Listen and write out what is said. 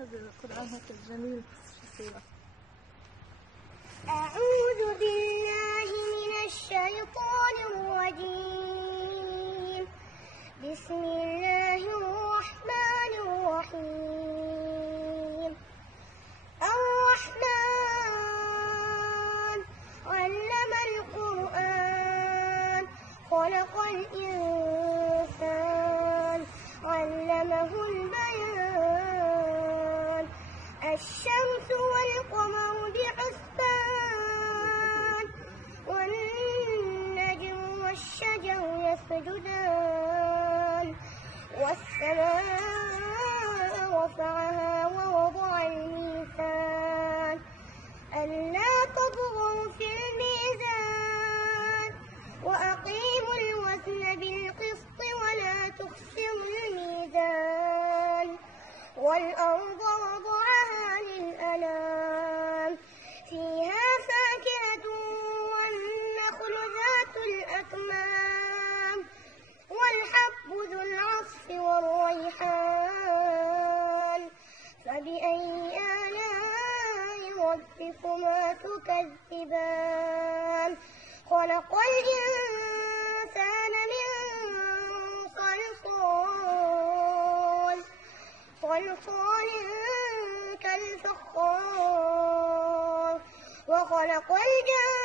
هذا القرآن هكا جميل في السورة. أعوذ بالله من الشيطان الرجيم. بسم الله الرحمن الرحيم. الرحمن علم القرآن خلق الإنسان علمه البيان. الشمس والقمر بحسبان والنجم والشجر يسجدان. والسماء رفعها ووضع الميزان ألا تطغوا في الميزان وأقيموا الوزن بالقسط ولا تخسروا الميزان. والأرض وضعها للأنام فيها فاكهة والنخل ذات الأكمام والحب ذو العصف والريحان. فبأي آلاء ربكما تكذبان؟ خلق الإنسان من صلصال كالفخار وخلق الجان